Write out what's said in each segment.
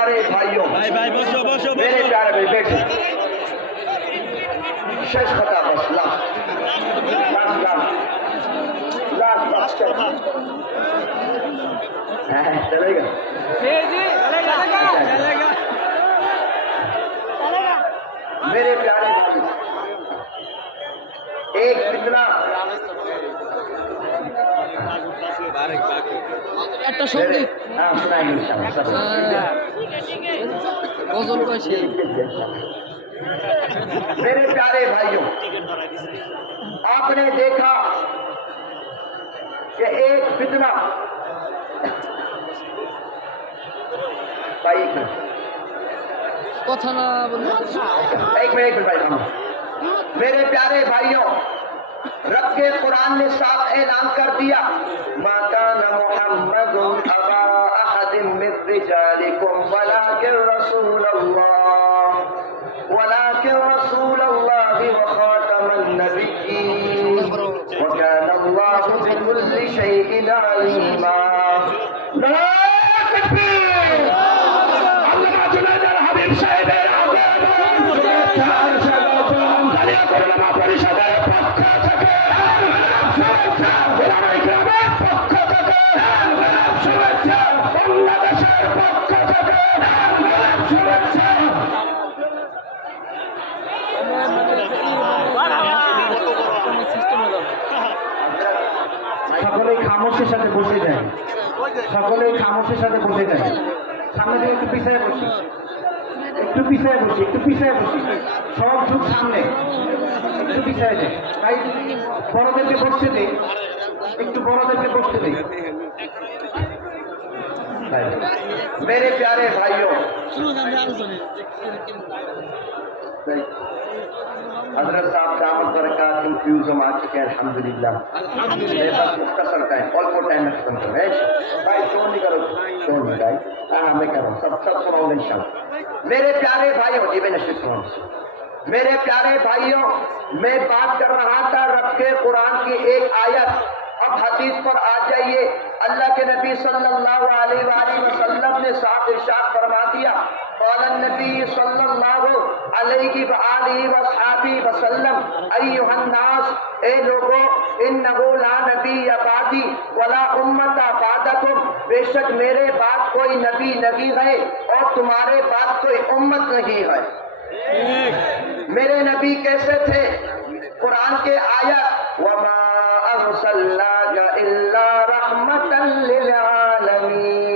پیارے بھائیوں میرے پیارے بھائی بیٹھے شش خطا بس لاس چلے گا میرے پیارے بھائی ایک فتنہ میرے پیارے بھائیوں آپ نے دیکھا کہ ایک فتنہ ایک منٹ بھائی میرے پیارے بھائیوں رب کے قرآن نے صاف اعلان کر دیا ما کان محمد ابا احد من رجالکم ولکن رسول اللہ وخاتم النبیین وکان اللہ بكل شیء علیما সকলেই খামোশের সাথে বসে যায় সকলেই খামোশের সাথে বসে যায় সামনে থেকে একটু পিছায় বসি সব চুপ সামনে একটু পিছায় যায় তাই বড়দেরকে বসতে দে একটু বড়দেরকে বসতে দে میرے پیارے بھائیوں حضرت صاحب دعوت برکات انفیوز ہم آ چکے ہیں الحمدللہ مختصر ٹائم آل فور ٹائم ختم کریں بھائی شور نہیں کرو شور نہیں بھائی ہاں میں کر رہا ہوں سب سناؤں گا انشاءاللہ میرے پیارے بھائیوں جی میں نشر سناؤں میرے پیارے بھائیوں میں بات کر رہا تھا رب کے قرآن کی ایک آیت اب حدیث پر آ جائیے اللہ کے نبی صلی اللہ علیہ وآلہ وسلم نے صاحب ارشاد فرما دیا قال النبی صلی اللہ علیہ وآلہ وصحابہ وسلم ایہا الناس اے لوگوں انہو لا نبی بعدی ولا امت بعدکم بے شک میرے بعد کوئی نبی نہیں ہے اور تمہارے بعد کوئی امت نہیں ہے میرے نبی کیسے تھے قرآن کے آیت وما ارسلناک الا رحمتا للعالمین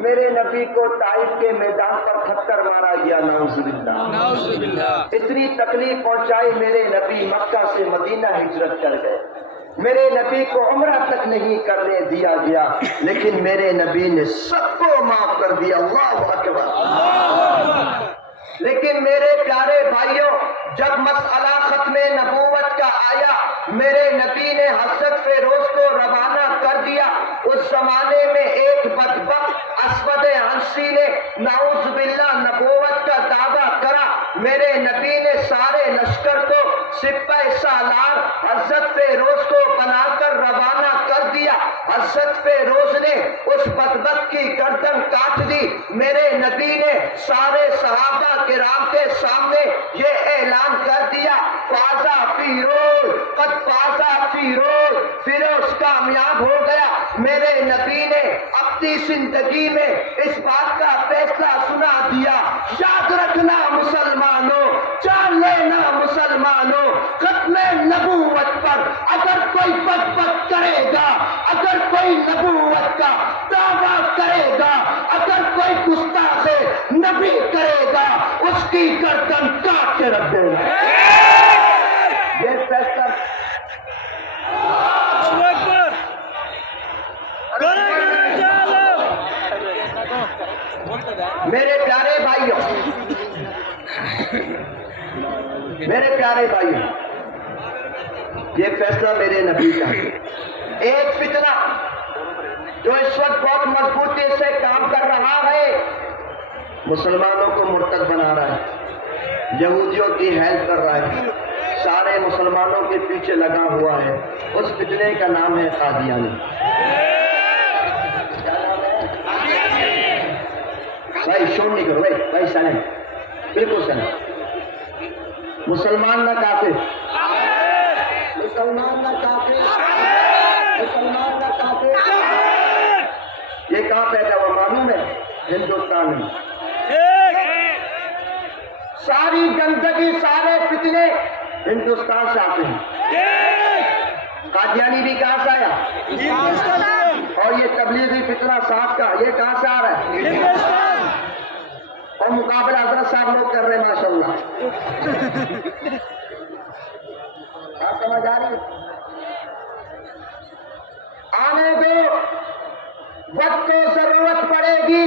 میرے نبی کو طائف کے میدان پر پتھر مارا گیا نعوذ باللہ اتنی تکلیف پہنچائی میرے نبی مکہ سے مدینہ ہجرت کر گئے میرے نبی کو عمرہ تک نہیں کرنے دیا گیا لیکن میرے نبی نے سب کو معاف کر دیا اللہ اکبر لیکن میرے پیارے بھائیوں جب مسئلہ ختم نبوت کا آیا میرے نبی نے حضرت فیروز کو روانہ کر دیا اس زمانے میں ایک بدبخت اسود عنسی نے نعوذ باللہ نبوت کا دعویٰ کرا میرے نبی نے سارے لشکر کو سپہ سالار حضرت فیروز کو بنا کر روانہ کر دیا حضرت فیروز نے اس بدبخت کی گردن کاٹ دی میرے نبی نے سارے صحابہ کرام کے سامنے یہ اعلان کر دیا فازا فیروز قد فازا فیروز فیروز کامیاب ہو گیا میرے نبی نے اپنی زندگی میں اس بات کا فیصلہ سنا دیا یاد رکھنا مسلمانوں جان لینا مسلمانوں ختم نبوت پر اگر کوئی بدبخت کرے گا اگر کوئی نبوت کا دعویٰ کرے گا اگر کوئی گستاخ نبی کرے گا اس کی گردن کاٹ کے رکھ دے گا یہ فیصلہ میرے پیارے بھائیوں یہ فیصلہ میرے نبی کا ایک فتنہ جو اس وقت بہت مضبوطی سے کام کر رہا ہے مسلمانوں کو مرتد بنا رہا ہے یہودیوں کی ہیلپ کر رہا ہے سارے مسلمانوں کے پیچھے لگا ہوا ہے اس فتنے کا نام ہے قادیانی بھائی شور نہیں کرو بھائی سلام بالکل سلام مسلمان نہ کافر مسلمان نہ کافر مسلمان نہ کافر یہ کہاں پیدا ہوا معلوم ہے ہندوستان میں ساری گندگی سارے فتنے ہندوستان سے آتے ہیں قادیانی بھی کہاں سے آیا اور یہ تبلیغی فتنہ صاحب کا یہ کہاں سے آ رہا ہے اور مقابلہ حضرت صاحب لوگ کر رہے ہیں ماشاءاللہ آپ سمجھ آ رہی ہے آنے دو وقت کو ضرورت پڑے گی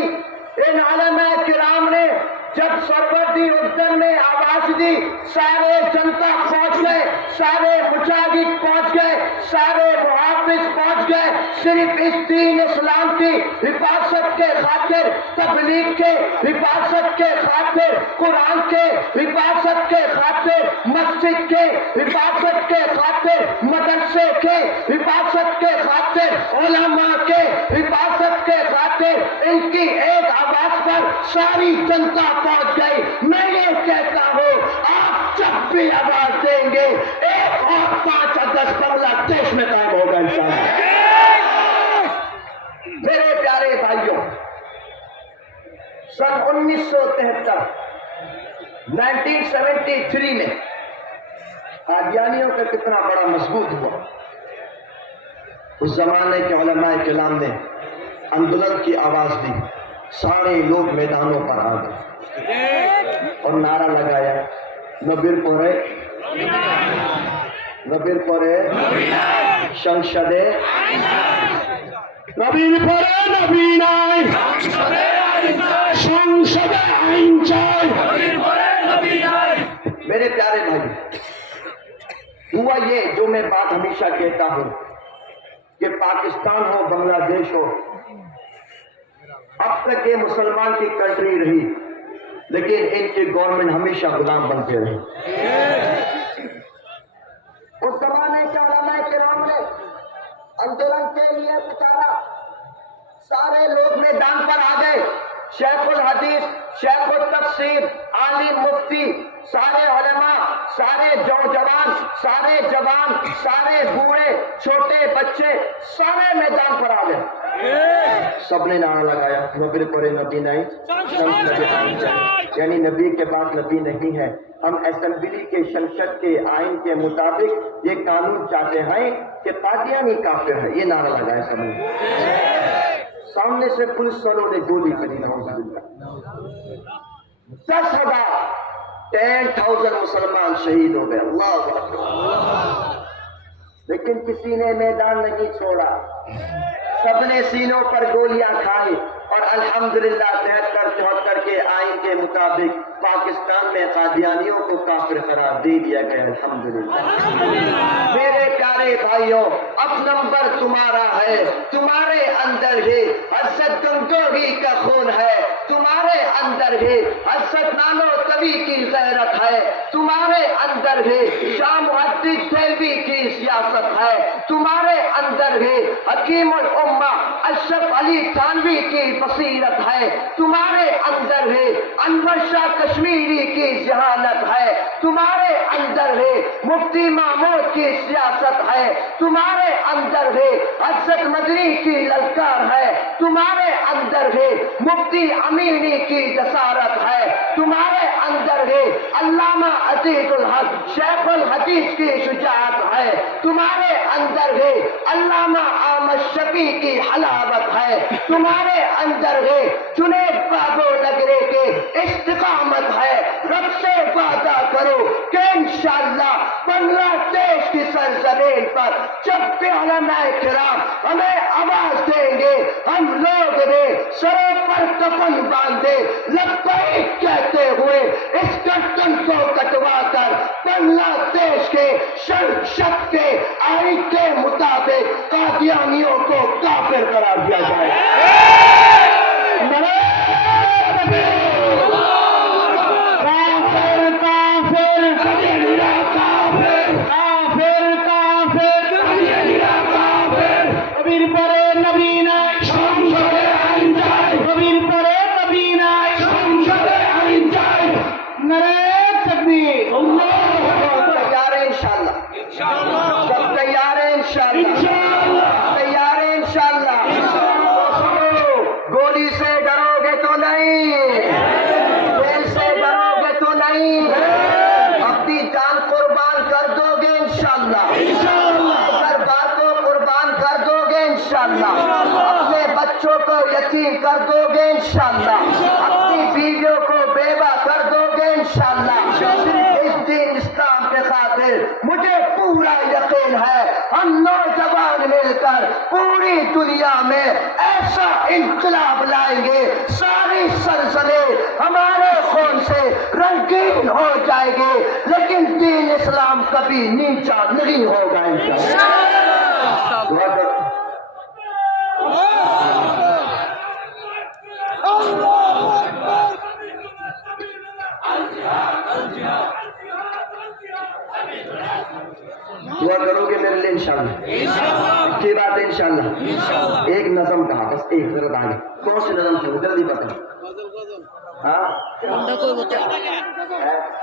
ان علماء کرام نے جب سروردی ادن میں آواز دی سارے جنتا پہنچ گئے سارے مجاہد پہنچ گئے سارے محافظ پہنچ گئے صرف اس دین اسلام کی حفاظت کے خاطر تبلیغ کے حفاظت کے خاطر قرآن کے حفاظت کے خاطر مسجد کے حفاظت کے خاطر مدرسے کے حفاظت کے خاطر علماء کے حفاظت کے خاطر ان کی ایک آواز پر ساری جنتا پہنچ گئی میں یہ کہتا ہوں آپ جب بھی آواز دیں گے 1 اور 5 اگست بنگلہ دیش میں قائم ہوگا انشاءاللہ میرے پیارے بھائیوں سن 1973 میں قادیانیوں کا کتنا بڑا مضبوط ہوا اس زمانے کے علماء کرام نے آندولن کی آواز دی سارے لوگ میدانوں پر آ گئے اور نعرہ لگایا نبیر پورے نبیر پورے সংসদে নবীন পরে নবীন আইন সংসদে আইন চাই میرے پیارے بھائی ہوا یہ جو میں بات ہمیشہ کہتا ہوں کہ پاکستان ہو بنگلہ دیش ہو اب تک یہ مسلمان کی کنٹری رہی لیکن ان کی گورنمنٹ ہمیشہ غلام بنتے رہے اس زمانے کے علماء کرام نے آندولن کے لیے پکارا سارے لوگ میدان پر آ گئے شیخ الحدیث شیخ التفسیر عالم مفتی سارے علماء سارے جوان سارے بوڑھے چھوٹے بچے سارے میدان پر آ گئے سب نے نعرہ لگایا نبی پر نبی نہیں یعنی نبی کے بعد نبی نہیں ہے ہم اسمبلی کے سنسد کے آئین کے مطابق یہ قانون چاہتے ہیں کہ قادیانی کافر ہے یہ نعرہ لگایا سب نے سامنے سے پولیس والوں نے گولی کری 10,000 مسلمان شہید ہو گئے اللہ اکبر لیکن کسی نے میدان نہیں چھوڑا سب نے سینوں پر گولیاں کھائی اور الحمدللہ 73-74 کے آئین کے مطابق پاکستان میں قادیانیوں کو کافر قرار دے دیا گیا الحمدللہ میرے پیارے بھائیوں اب نمبر تمہارا ہے تمہارے اندر ہی حضرت گنگوہی کا خون ہے تمہارے اندر ہی حضرت نانو تبی کی غیرت ہے تمہارے اندر ہی شاہ محدث دہلوی کی سیاست ہے تمہارے اندر ہی حکیم الامہ اشرف علی تھانوی کی بصیرت ہے تمہارے اندر ہے انور شاہ کشمیری کی ذہانت ہے تمہارے اندر ہے مفتی محمود کی سیاست ہے تمہارے اندر ہے حضرت مدنی کی للکار ہے تمہارے اندر ہے مفتی امینی کی جسارت ہے تمہارے اندر ہے علامہ عزیز الحق شیخ الحدیث کی شجاعت ہے تمہارے اندر ہے علامہ احمد شفیع کی حلاوت ہے تمہارے اندر ہے جنید بابو نگرے کے استقامت ہے رب سے وعدہ کرو کہ انشاءاللہ بنگلہ دیش کی سرزمین پر جب بھی علماء کرام ہمیں آواز دیں گے ہم لوگ نے سروں پر کفن باندھے لبیک کہتے ہوئے اس گردن کو کٹوا کر بنگلہ دیش کے شرط کے آئین کے مطابق قادیانیوں کو کافر قرار دیا جائے سب تیار ہیں انشاءاللہ؟ تیار ہیں انشاءاللہ؟ گولی سے ڈرو گے تو نہیں، دل سے ڈرو گے تو نہیں، اپنی جان قربان کر دو گے انشاءاللہ، گھر بار کو قربان کر دو گے انشاءاللہ، اپنے بچوں کو یتیم کر دو گے انشاءاللہ، اپنی بیویوں کو بیوہ کر دو گے انشاءاللہ، اس دین اسلام کے خاطر مجھے پورا یقین ہے ہم نوجوان مل کر پوری دنیا میں ایسا انقلاب لائیں گے، ساری سرزمین ہمارے خون سے رنگین ہو جائے گی، لیکن دین اسلام کبھی نیچا نہیں ہوگا انشاءاللہ۔ دعا کرو۔ دعا کرو گے میرے لیے انشاءاللہ؟ کی بات ہے انشاءاللہ؟ ایک نظم کہا، بس ایک ضرورت آگے، کون سی نظم تھی جلدی بتاؤ؟ ہاں